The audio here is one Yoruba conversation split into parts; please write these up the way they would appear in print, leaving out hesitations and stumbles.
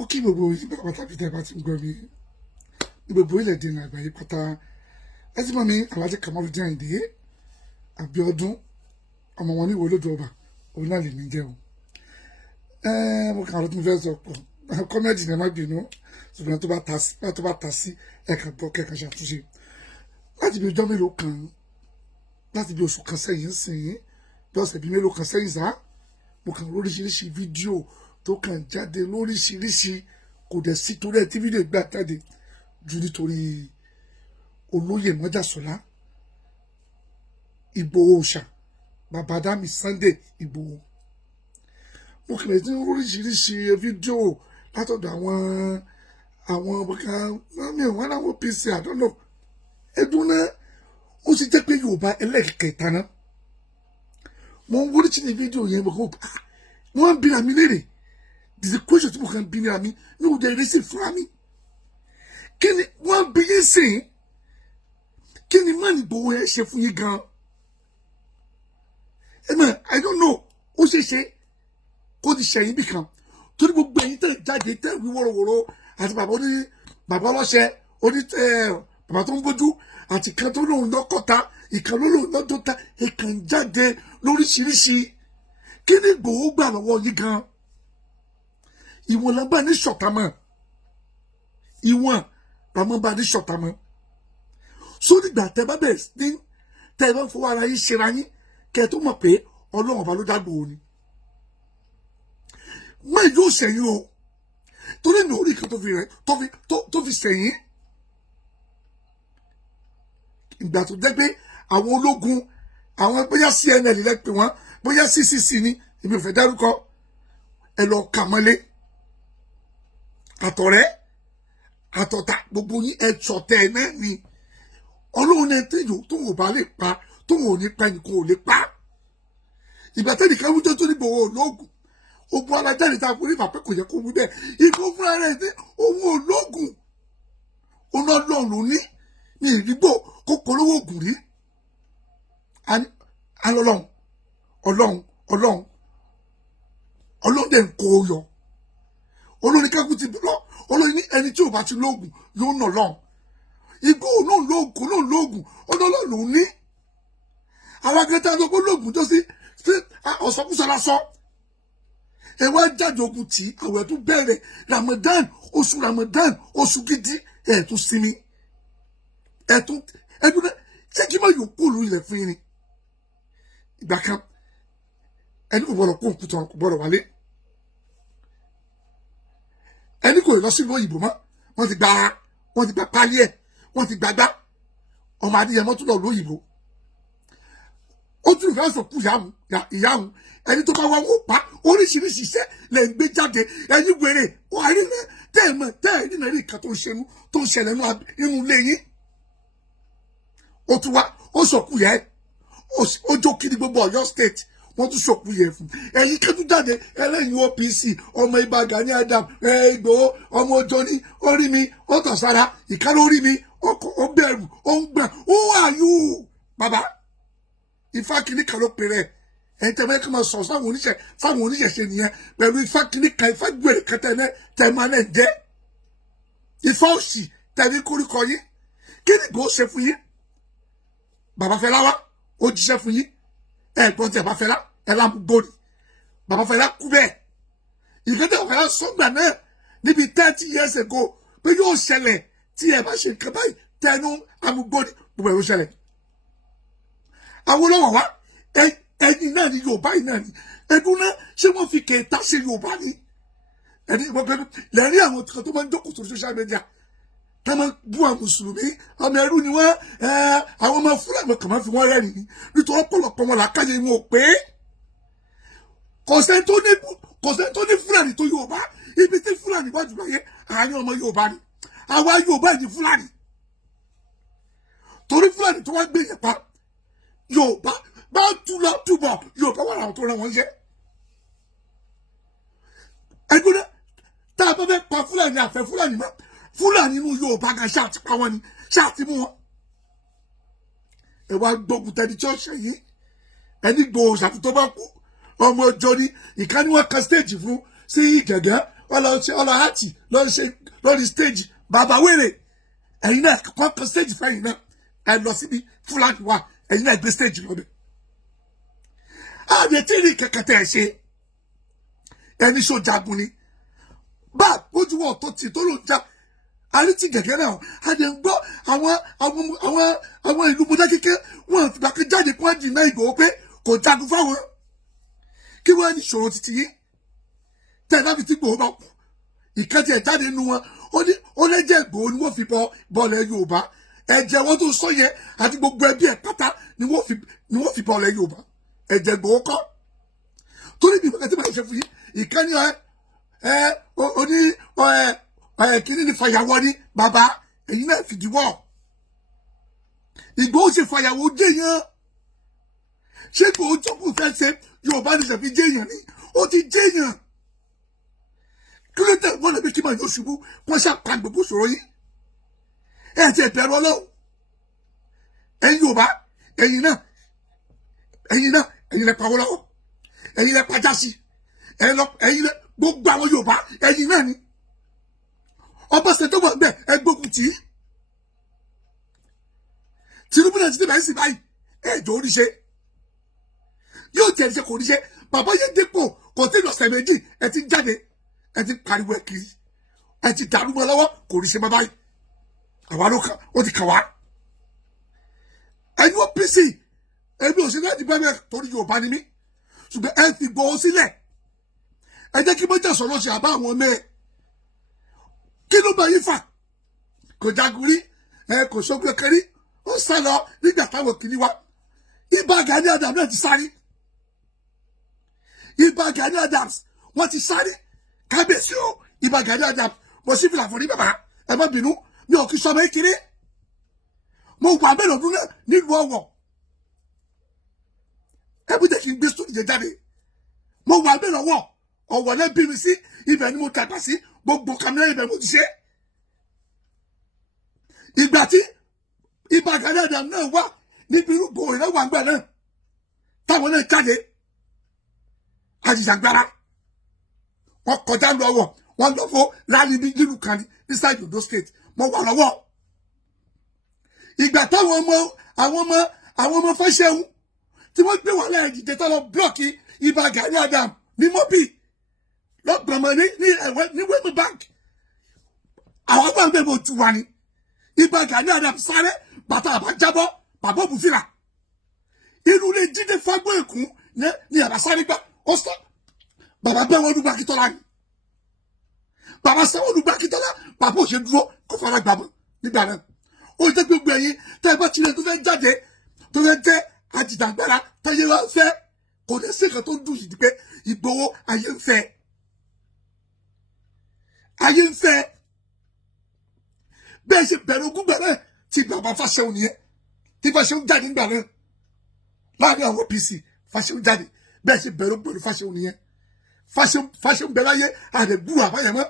mo kí gbogbo pátá bí tẹ́ bá ti ń gbọ́ mi ní gbogbo ilẹ̀-èdè àgbáyé pátá ẹ ti mọ̀ mí Alhaji Kamaludeen Ayinde Abiodun ọmọ wọn ní Ìwó Olódò Ọba òun náà lè mí jẹ́ o mo kàn án tó fẹ́ sọ pọ̀ kọ́mẹ́dì ní ẹ má bínú ṣùgbọ́n tó bá ta sí ẹ̀ka gbọ́ kẹ́ka ṣàtúnṣe láti bí ọjọ́ mélòó kan láti bí oṣù kan sẹ́yìn sìn bí ọ̀sẹ̀ bí mélòó kan sẹ́yìn sá mo kàn lóríṣiríṣi fídíò tó kàn jáde lóríṣiríṣi kò dẹ̀ sí torí ẹ̀ tí fídíò gbà jáde ju nítorí olóyè Mọ́jàsọ́lá Ìgbòho Òòṣà bàbá Dámi Sunday Ìgbòho mo kàn lè dín lóríṣiríṣi fídíò látọ̀dọ̀ àwọn mi wọn láwọn PC àdánù ẹdún náà ó sì jẹ́ pé Yorùbá ẹlẹ́kẹ̀kẹ̀ta náà mo ń wọlé tí ní fídíò yẹn mo kàn wọ́n ń bíra mi léèrè the question tí mo kàn ń bíra mi ní òde ìrẹsì fúnra mi kí ni wọ́n bí yín sìn kí ni má ní Ìgbòho yẹn ṣe fún yín gan I don't know ó ṣe ṣe kó ti ṣẹ̀yìn bì kan torí gbogbo ẹ̀yin tẹ̀ jáde tẹ̀ wí wọ́rọ̀wọ́rọ̀ àti bàbá ọlọ́ṣẹ́ bàbá tó ń bójú àti kan tó lóun lọ́kọ̀ta ìkan ló lóun lọ́dọ́ta ìkan jáde lóríṣiríṣi kí ni Ìgbòho gbà lọ́wọ́ yìí gan ìwọ̀n làbá ní ṣọ̀tàmọ́ ìwọ̀n làmọ́ bá ní ṣọ̀tàmọ́ sórí ìgbà tẹ́ bá bẹ̀rẹ̀ sí tẹ́ bá fọwọ́ ara yín ṣera yín kẹ́ ẹ tó mọ̀ pé Ọlọ́run ọba ló dá Ìgbòho ni mọ yóò sẹ́yìn o torí mi ò rí kan tó fi sẹ́yìn ìgbà tó jẹ́ pé àwọn ológun àwọn bóyá CNN lẹ́pẹ̀ wọ́n bóyá CCC ni èmi ò fẹ́ dárúkọ ẹ lọ kà mọ́lé àtọ̀rẹ́ àtọ̀tà gbogbo yín ẹ ṣọ̀tẹ̀ náà ni Ọlọ́run náà tẹ̀yọ̀ tó wò bá lè pa tó wò ní pa ẹnìkan ò lè pa ìgbà tẹ́lẹ̀ ká wújọ́ tó ní Ìgbòho ológun ogun alájáde tá a fún nípa pé kò yẹ kó wú bẹ́ẹ̀ ikú fúnra rẹ̀ ní owó ológun ọ̀nà Ọlọ́run ní ìdìbò kó polówó ògùn rí Ọlọ́run dẹ̀ ń kó o yọ Ọlọ́run ní kákú ti lọ Ọlọ́run ní ẹni tí ò bá ti lóògùn yóò nà lọ́hùn igbó náà lóògùn Ọlọ́run ní àwọn akẹ́kọ̀ọ́ tó kó lóògùn tó sí ọ̀sọ́kùsọ lásán ẹ wá jáde ogun tí àwẹ̀ tó bẹ̀rẹ̀ Ramadan oṣù gidi ẹ̀ tún sinmi ẹdún náà ṣé kí n má yọ kóòlù ilẹ̀ fún yín ni ìgbà kan ẹni kò gbọdọ̀ kó òkúta kò gbọdọ̀ wálé ẹni kò lọ sílùú òyìnbó mọ́ wọ́n ti gba pálí ẹ̀ wọ́n ti gbàgbá ọmọ Adéyẹmọ tún lọ lóyìnbó ó tún fẹ́ sọ kú ìyáhùn ẹni tó bá wá wọ́n pa oríṣiríṣi iṣẹ́ lè gbé jáde ẹni wèrè wọ́n àrí rẹ̀ tẹ́ẹ̀mọ̀ nínú ẹ̀rí kan tó ń ṣẹlẹ̀ nínú ilé yín ó tún wá ó sọ̀kú yẹ ó jó kiri gbogbo Ọ̀yọ́ state wọ́n tún sọ̀kú yẹ fún ẹ̀yin kẹ́tù jáde ẹlẹ́yin OPC ọmọ Ìbà Gani Adam Ìgbòho ọmọ ọjọ́ ní orí mi ó tàn sára ìkárò orí mi ó bẹ̀rù ó ń gbà ó wà yú bàbá Ifá kìíní kan ló pè rẹ̀ ẹ̀yin tẹ́ mẹ́rin kan máa sọ̀rọ̀ fáwọn oníṣẹ̀ṣe nìyẹn pẹ̀lú Ifá kìíní kan Ifá gbèrè kan tẹ́ máa náà jẹ́ Ifá òsì tẹ̀mí kórìkọ yín kí ni Ìgbòho ṣe fún yín bàbá Fẹlá wá ó jíṣẹ́ fún yín ẹ̀gbọ́n tí bàbá Fẹlá ẹ̀lámúgbòrì bàbá Fẹlá kú bẹ́ẹ̀ ìgbẹ́tẹ̀ bàbá Fẹlá sọ́gbà náà níbi 30 years ago pé yóò ṣẹlẹ̀ tí ẹ bá ṣe nǹkan báyìí tẹnu amúgbòrì gbogbo ẹ̀ ló ṣẹlẹ̀ Awólọ́wọ̀ wá ẹ̀yin náà ni Yorùbá yìí náà ni ẹdún náà ṣé wọ́n fi kẹta ṣe Yorùbá ni ẹni ìgbọ́gbẹ́nu lẹ́rìí àwọn kan tó máa ń jókòó sórí social media tá máa bú àwọn mùsùlùmí ọmọ ẹrú ni wọ́n àwọn ọmọ Fúlàní kàn máa fi wọ́n rẹ́rìn ní nítorí ọ̀pọ̀lọpọ̀ wọn làákàyè wọn ò pé kò sẹ́ni tó ní Fúlàní tó Yorùbá ibi tí Fúlàní wá jùlọ yẹ àárín ọmọ Yorùbá ni àwa Yorùbá yìí Fúlàní torí Fúlàní tó wá gbé yẹn pa Yorùbá bá túbọ̀ Yorùbá wà láwọn tó rán wọn jẹ́ ẹgbẹ́ náà tá a bá fẹ́ pa Fúlàní àfẹ́ Fúlàní mọ́ Fúlàní inú Yorùbá gan ṣáà ti pa wọn ni ṣáà ti mú wọn ẹ wá gbógun tẹni tí ó ṣe yìí ẹni Ìgbòho ṣàfi tó bá kú ọmọ ọjọ́ ní ìkànnì wọn kan stage fún sí Gẹ̀gẹ́ ọlọ àti lórí stage bàbá wèrè ẹ̀yin náà kọ́kọ́ stage fẹ́yìn náà ẹ lọ síbi Fúlàní wa ẹ̀yin náà gbé stage lọ́bẹ̀ àbí tí rí kẹ̀kẹ́ tẹ̀ ṣe ẹni ṣó jagun ni bá ojú wọn tó ti tó ló ń já àrí ti gẹ̀gẹ́ náà a lè gbọ́ àwọn ìlú Mọdákẹ́kẹ́ wọn àtìgbà kan jáde kó wọ́n dìnnà Ìgbòho pé kò jagun fáwọn kí wọ́n ní ìṣòro títí yìí tẹ̀ láti tí Ìgbòho bá kú ìkẹ́jẹ́ jáde nínú wọn ó lẹ́jẹ̀ Ìgbòho ni wọ́n fi bọ́ọ̀lẹ̀ Yorùbá ẹ̀jẹ̀ wọn tó sọ yẹn àti gbogbo ẹbí ẹ̀ pátá ni wọ́n fi bọ́ọ̀lẹ̀ Yorùbá ẹ̀jẹ̀ Ìgbòho kọ́ torí bí ìbọn tí mo ṣe fún yín ìkànnì kìíní ni fàyàwọ́ ní bàbá ẹ̀yin náà fìdíwọ́ Ìgbòho ṣe fàyàwọ́ jẹ́yàn ṣé Ìgbòho jókòó fẹ́ ṣe Yorùbá ní ṣàfi jẹ́yàn ni ó ti jẹ́yàn kí ló tẹ̀ wọ́n lè bí kí máa yọ ṣubú wọ́n ṣàpá gbogbo ṣòro yìí ẹ̀ ti ẹ̀bẹ̀rù Ọlọ́run ẹ̀yin Yorùbá ẹ̀yin náà ẹ̀yin lẹ pawọ́ lọ́wọ́ ẹ̀yin lẹ pàjá sí ẹ̀yin lẹ gbogbo àwọn Yorùbá ẹ̀yin náà ni ọba ṣètò wà bẹ́ẹ̀ ẹgbógun tì í Tinubu náà ti dé báyìí sí báyìí ẹjọ́ oríṣẹ́ yóò tẹ̀ ṣe kò ríṣẹ́ bàbá yẹn dépò kò tí lọ́sẹ̀ méjì ẹ ti jáde ẹ ti pariwo ẹ kiri ẹ ti dàrú mọ́ lọ́wọ́ kò ríṣẹ́ bàbá yìí àwa ló kà ó ti kà wá ẹni OPC ẹbí òṣèlú láti bá bẹ́ẹ̀ torí Yorùbá ni mí ṣùgbọ́n ẹ fi Ìgbòho sílẹ̀ ẹ jẹ́ kí mọ́jà sọ̀rọ̀ ṣe àbá àwọn ọmọ ẹ kí ló bá yín fà kò jagun rí kò ṣogun kẹrí ó sá lọ nígbà táwọn kìíní wa Ìbà Gani Adams náà ti sáré Ìbà Gani Adams wọ́n ti sáré kábíyèsí o Ìbà Gani Adams mo sì fìlà fún ní bàbá ẹ má bínú mi ò kí sọmọ kékeré mo wà mélòó ọdún náà nílùú Ọ̀wọ̀ ẹbí jẹ́ kí n gbé sórí jẹ jáde mo wà mélòó Ọ̀wọ̀ náà bí mi sí ibẹ̀ ni mo tàgbà sí gbogbo kàmínà ibẹ̀ mo ti ṣe ìgbà tí Ìbà Gani Adams náà wà níbi irúgbó ìrẹ́wà àgbà náà táwọn náà jáde àjìjàgbara wọn kọjá lọ́wọ́ wọn lọ́wọ́ láàrin bí nílùú kan ní inside Ondo State mo wà lọ́wọ́ ìgbà táwọn ọmọ Fáṣẹ̀hùn tí wọ́n gbé wàhálà ẹ̀jìjẹ́ tó lọ blọọkì Ìbà Gani Adams ní Mobi lọ́gbọ̀nmọ́ ní Wema Bank àwọn ọgbà ń bẹ̀ bọ̀ tù wá ní Ìbà Gani Adams sáré bàtà àbájábọ́ bàbá òbúfìlà inú ilé Jídé Fágbóyèkún ní àbásáré gbà ó sọ bàbá bẹ́ wọn lùgbà Akíntọ́lá ni bàbá sẹ́wọ́n lùgbà Akíntọ́lá bàbá òṣè dúró kó fara gbàgbọ́ nígbà náà ó jẹ́ gbogbo ẹ̀yin tẹ́ ẹ bá tilẹ̀ tó fẹ́ jáde tó fẹ́ jẹ́ àjìjàgbara táyé wá fẹ́ kò ní sí nǹkan tó dùn yìí pé Ìgbòho ayé ń fẹ́ bẹ́ẹ̀ ṣe bẹ̀rẹ̀ ogún bẹ̀rẹ̀ tí bàbá Fáṣẹ̀hùn nìyẹn tí Fáṣẹ̀hùn jáde nígbà náà láàrin àwọn OPC Fáṣẹ̀hùn jáde bẹ́ẹ̀ ṣe bẹ̀rẹ̀ ogún bẹ̀rẹ̀ Fáṣẹ̀hùn nìyẹn Fáṣẹ̀hùn bẹ̀rẹ̀ ayé àdẹ̀gbù àbáyẹ mọ́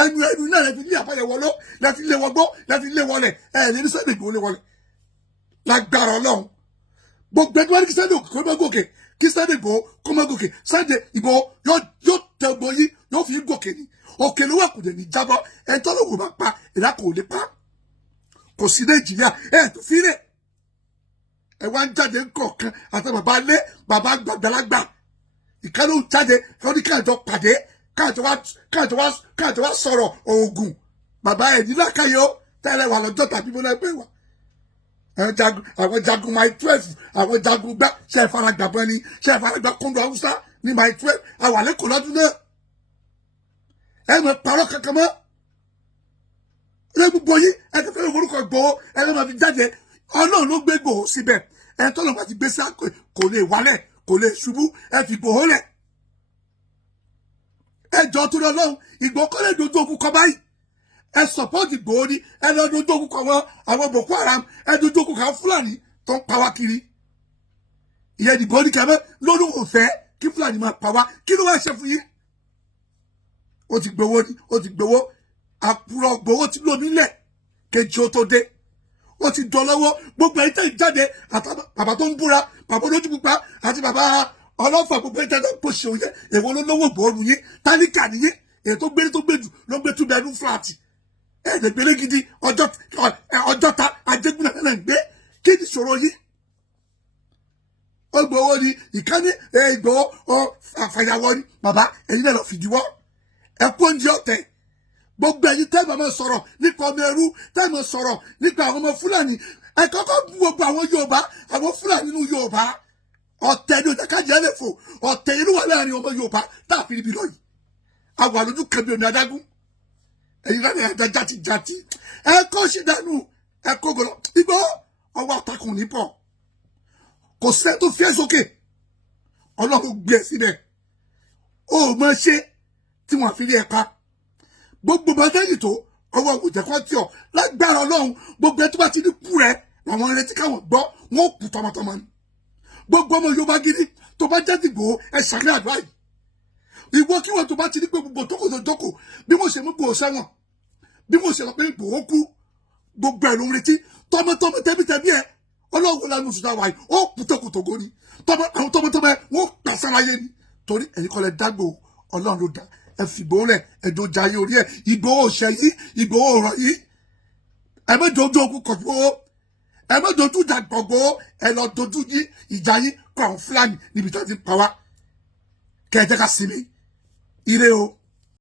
ẹnu náà lẹ́fi lé àbáyẹ wọlọ́ lẹ́fi lé wọgbọ́ lẹ́fi lé wọlé lè ní Sunday Igboho lé wọlé lágbára Ọlọ́run gbogbo ẹgbẹ́ ní kí Sunday kó má gòkè kí Sunday Igboho kó má gòkè Sunday Igboho yóò tẹ gbọ́ yín yóò fi gòkè ni òkè ló wà kò dẹ̀ ní jábọ́ ẹ̀ tọ́ lóògùn bá pa ìlà kò lè pa kò sí Nàìjíríà tó fi rẹ̀ ẹ wá ń jáde ńkọ̀ọ̀kan àti bàbá lé bàbá gbàgbàlagbà ìkànnì ń jáde kí wọ́n ní káàjọ pàdé káàjọ wá sọ̀rọ̀ oògùn bàbá ẹ̀ nílá káyọ̀ tẹ́lẹ̀ wà lọ́jọ́ tàbí mo náà gbé wà àwọn jagun my 12 àwọn jagun gbá ṣe é fara gbàgbọ́ ni ṣe é fara gbà kóńdó Haúsá ní my 12 àwọn àlékò lọ́dún náà ẹ mọ̀ parọ́ kankan mọ́ ẹ gbogbo yín ẹ kẹfẹ́ orúkọ Ìgbòho ẹ lọ́ máa fi jáde Ọlọ́run ló gbé Ìgbòho síbẹ̀ ẹ tọ́lọ́ máa ti gbé sí kò lè wálẹ̀ kò lè ṣubú ẹ fi Ìgbòho lẹ̀ ẹ jọ tó lọ lọ́hùn Ìgbòho kọ́ lè dojú ogun kọ báyìí ẹ support Ìgbòho ni ẹ lọ dojú ogun kọ àwọn Boko Haram ẹ dojú ogun kọ Fúlàní tó ń pa wá kiri ìyẹn Ìgbòho ní kẹfẹ́ lórí òfẹ́ kí Fúlàní máa pa wá kí ló wá ṣe fún yín ó ti gbowó ni ó ti gbowó àpúrọ̀ gbowó ti lò nílẹ̀ kejì ó tó dé ó ti dọ̀ lọ́wọ́ gbogbo ẹ̀yin tẹ́ jáde àti bàbá tó ń búra bàbá olójú pupa àti bàbá ọlọ́fà gbogbo ẹ̀yin tẹ́ tó ṣe òye èwo ló lówó gbòòrò yín tálíkà nìyí èyí tó gbé jù ló gbé 2 bedroom flat ẹ̀ẹ́dẹ̀ gbélé gidi ọjọ́ ta Ajégúnlẹ̀ náà ń gbé kí ni ìṣòro yìí ó gbowó ni ìkànnì ìgbowó àfàyàwọ́ ni bàbá ẹ̀yin náà lọ fìdíwọ́ ẹ̀kú oúnjẹ ọ̀tẹ̀ gbogbo ẹ̀yin tẹ́ máa sọ̀rọ̀ nípa ọmọ ẹrú tẹ́ máa sọ̀rọ̀ nípa àwọn ọmọ Fúlàní ẹ kọ́kọ́ bú gbogbo àwọn Yorùbá àwọn Fúlàní nínú Yorùbá ọ̀tẹ̀ ni òjàkájẹ́ lè fò ọ̀tẹ̀ inú wà láàrin ọmọ Yorùbá tá a fi níbi lọ́yìn àwọn àlójú kẹbi omi adágún ẹ̀yin náà ẹ̀dá játijàti ẹ kọ́ sí dànù ẹ kó gọlọ igbó ọwọ́ àtakùn nípọ̀ kò sẹ́ tó fi ẹ́ sókè Ọlọ́run gbé ẹ síbẹ̀ ó mọ̀ ṣe tí wọ́n fi rí ẹ pa gbogbo bàtẹ́yì tó ọwọ́ òjẹ̀kọ́ tí ọ lágbára Ọlọ́run gbogbo ẹ tó bá ti ní kú rẹ àwọn retí káwọn gbọ́ wọn ò kú tọmọtọmọ ni gbogbo ọmọ Yorùbá gidi tó bá jẹ́ dìgbò ẹ sàmì àdúrà yìí ìwọ kí wọn tó bá ti ní pé gbogbo tókòtò bí mo ṣe mú Ìgbòho sẹ́wọ̀n bí mo ṣe lọ pé Ìgbòho kú gbogbo ẹ̀ ló ń retí tọmọtọmọ tẹbítẹbí ẹ Ọlọ́run lánàá oṣù táwa yìí ó kú tókòtògó ni àwọn tọmọtọmọ ẹ wọn ò pàṣẹ láyé ni torí ẹ̀yin kọ́lẹ̀ dágbò Ọlọ́run ló dá ẹ fi Ìgbòho lẹ̀ ẹ̀dọ̀ jayé orí ẹ̀ Ìgbòho ṣẹ yìí Ìgbòho ọ̀rọ̀ yìí ẹ má dojú ogun kọ̀ Ìgbòho ẹ má dojú ìjà gbọ̀gbọ̀ ẹ lọ dojú yí ìjà yín kọ̀ àwọn Fúlàní níbi tí wọ́n ti ń pa wá kẹ́ ẹ jẹ́ ká sinmi ire o.